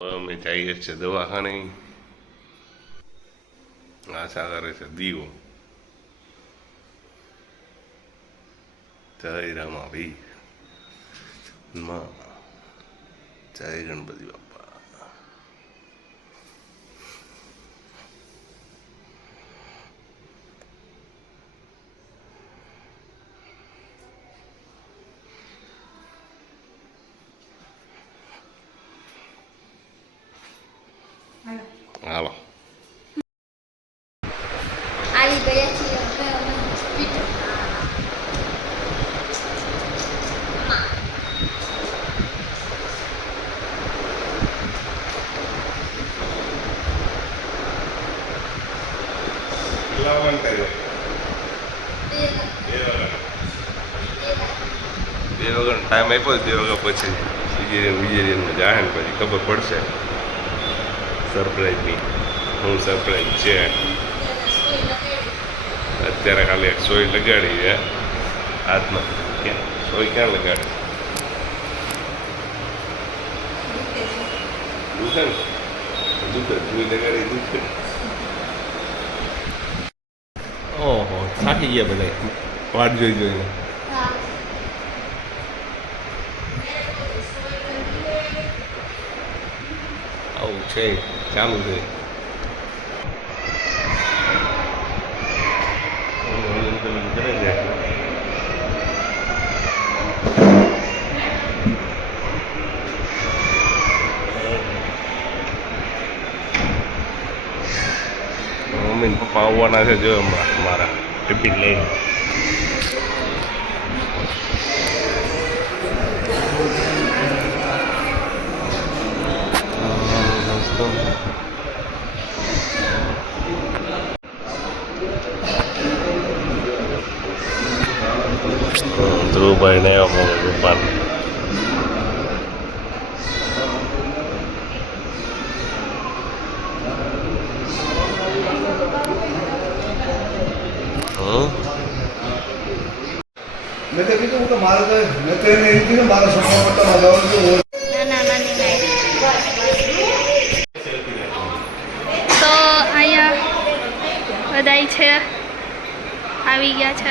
અમે જઈએ છીએ દવાખાને. આશા કરે છે દીવો. જય રામાભી માં, જય ગણપતિ બાપા. હાલો આવી ગયા છીએ હોસ્પિટલ. બે વગર ટાઈમ આપ્યો. 2 વાગ્યા પછી વિજેરિયનમાં જાય ને પછી ખબર પડશે સરપ્રાઈઝની હું સરપ્રાઈઝ છે. અત્યારે ખાલી એક સોય લગાડી છે હાથમાં. ક્યાં સોય ક્યાં લગાડી? દુખે ને દુખે સોય લગાડી દુખે. ઓહો થાકી ગયા બધા વાટ જોઈ જોઈને. આવું છે ચાલુ છે. મમ્મી ને પપ્પા આવવાના છે જો મારા ટિફિન લઈને. ધ્રુવભાઈ ને રૂપાલ મેં તો કીધું તો મારે તો મેં તો એને એ કીધું મારા સપના પટ્ટા લગાવવાનું તો અહીંયા બધાય છે આવી ગયા છે.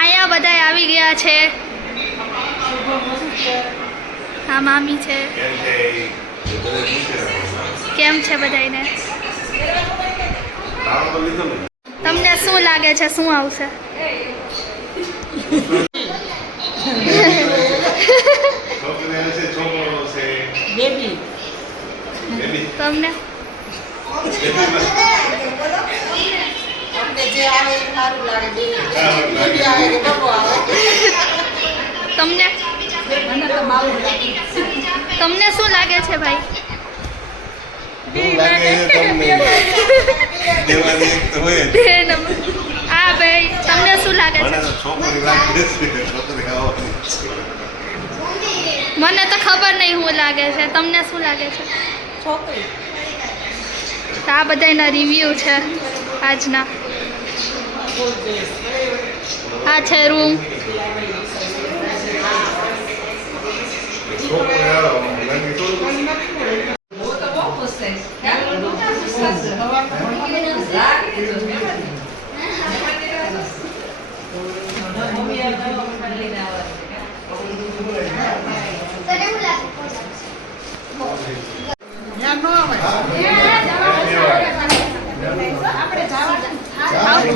અહીંયા બધાય આવી ગયા છે. હા મામી છે. કેમ છે બધાયને? તમને શું લાગે છે શું આવશે? તમને તમને તમને શું લાગે છે ભાઈ? હા ભાઈ તમને શું લાગે છે? મને તો ખબર નહીં શું લાગે છે. તમને શું લાગે છે? છોકરી. આ બધાના રિવ્યુ છે આજના. આ છે રૂમ.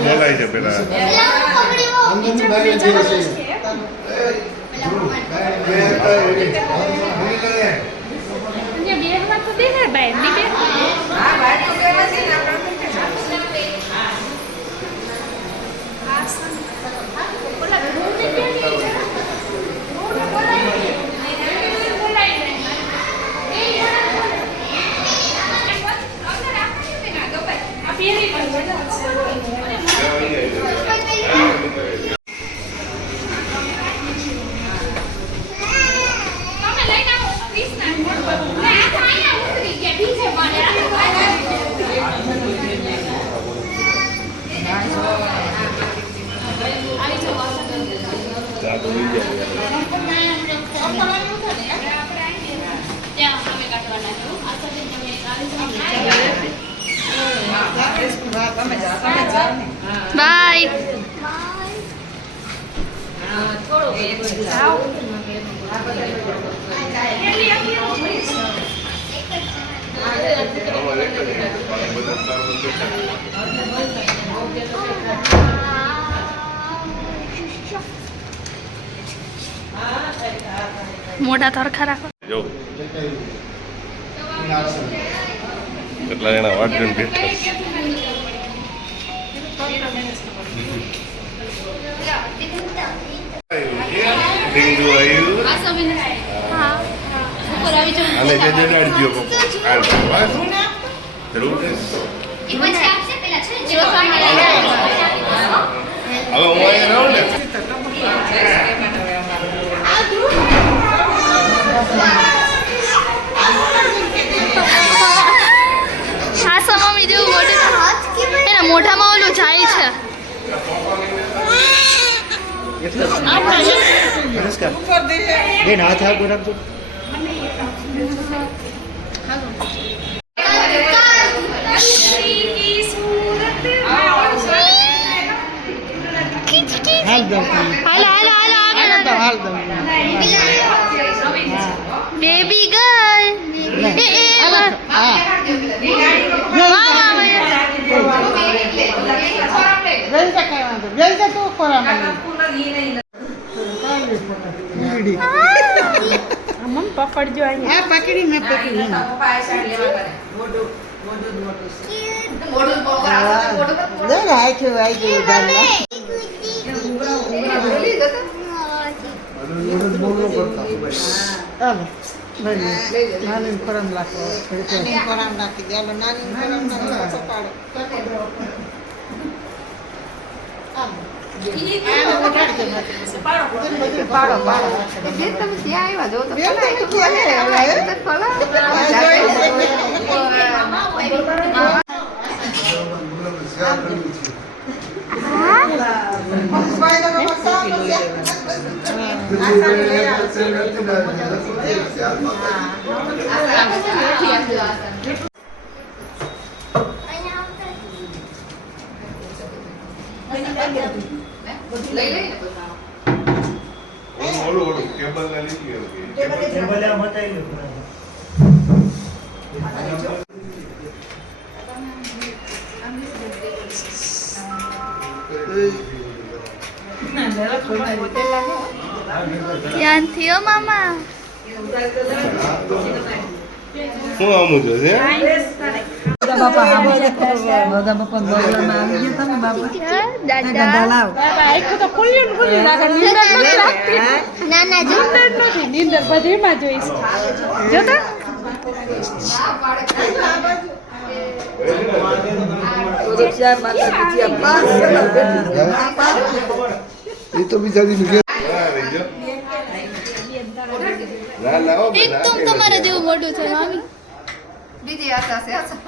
બોલાય છે પેલા તમે લઈને આવો. બાય. મોઢા તરખા રાખો. જો કેટલા જણા વાટ જોઈને બેઠા છે. ઢીંગુ આવ્યું. હા. અને જે જગાડજો હાલ બસ જરૂર છે. હવે હું અહીંયા રહું ને. આ સમમી જેવું મોઢું એના મોઢામાં ઓલું જાય છે. બેન હાથ આગળ રાખજો. હાલ દઉં હાલો હાલો હાલો આગળ હાલ દઉં બેબી ગર્લ. હા પકડજો હા પકડી મેં પકડી નાની ફરમ રાખો ફરમ રાખી દે નાની ફરમ નાખી પાડો પાડો પાડો ઓલું કેબલ ને લીધી ધ્યાનથી હો મામા. હું આવું છું હે દાદા ના ના જો નીંદર બધી એમાં જોઈશ જોતા એ તો બિચારી ના ના હો બેન, એકદમ તમારા જેવું મોઢું છે મામી. બીજી આશા છે આશા.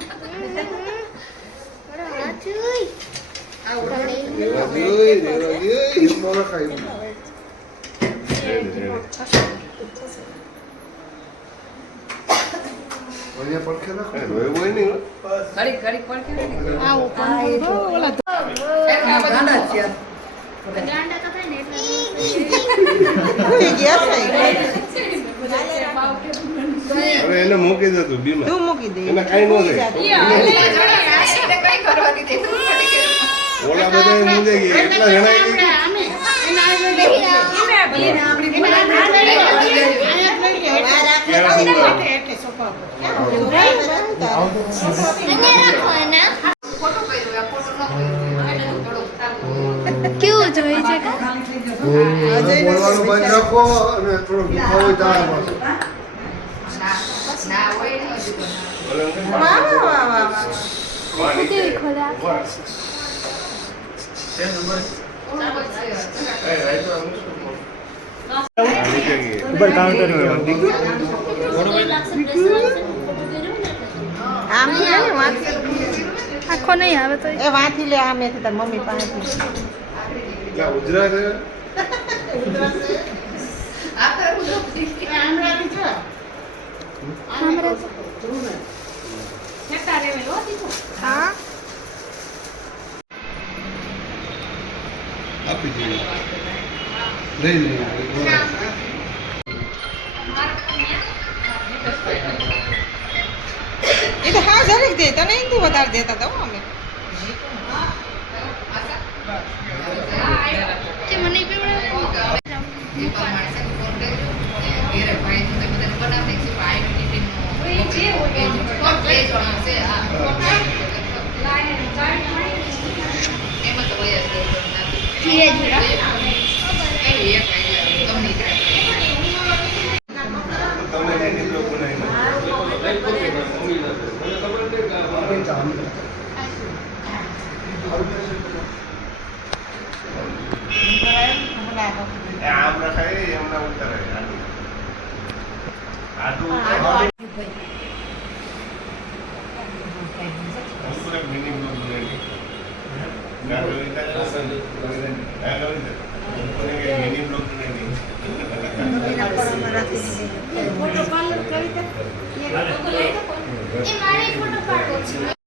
પડખે રાખો એ રોય બોય નહીં હો. ઘડીક ઘડીક પડખે ને. આવું પણ ઓલા એટલા બધા નથી. ગાંડા તો થાય ને એટલે હવે એને મૂકી દે તું બીમાર તું મૂકી દે એને કાંઈ ન થાય આશીને કઈ કરવા દીધી તું ઓલા બધા મૂકે ગયા એટલા જણા ફોટો કર્યો આ ફોટો ન કર્યો કેવું જોઈ છે કા? બોલવાનું બંધ રાખો અને થોડો દુખાવો હોય તાર ના હોય ને હજુ તો કેવી ખોલે આ? ઉપર કાઉન્ટર આમ આખો નહીં આવે તો એ વાંચી લે આમેથી તાર મમ્મી પાસેથી ઉજરા છે આ કરવું હમણાં હા આપી દઈએ લઈ લઈએ એ તો હા જરીક દે તને હિન્દુ વધારે દેતા હતા હો અમે કે મને પીવડાવો એ પ્રમાણે છે ફોન કર્યો ઘેરે ભાઈ તો બધાને બનાવી દે છે ભાઈ ટિફિન બે જણા છે હા એમાં તો વયા છે ધીરે ધીરે એક આઈડિયા તમને તમને એની બ્લોગ આમ રખાય એમના ઉતારે મિની બ્લોગ મિની બ્લોગ એ મારે ફોટો પાડવો છે